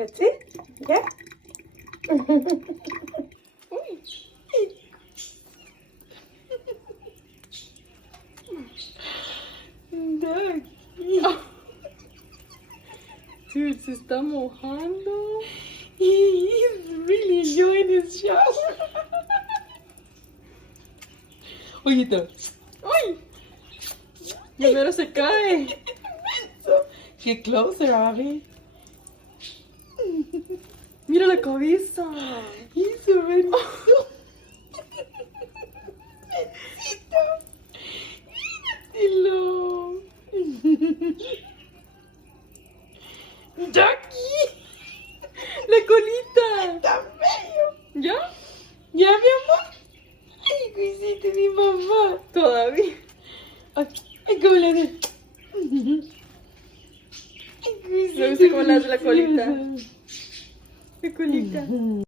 That's it? Yeah? Uy. Ducky. Dude, se está mojando. He's really enjoying his shower. Ojito. ¡Uy! Primero se cae. So, get closer, Abby. Mira la cabeza. He's so ready. Míratelo. Ducky. La colita. Tan bello. ¿Ya? ¿Ya, mi amor? Ay, ¿qué hiciste mi mamá? Todavía. Ay, ay, ¿cómo le haces? Ay, ¿qué Me gusta cómo le hace la hiciste, colita. preciosa? La colita.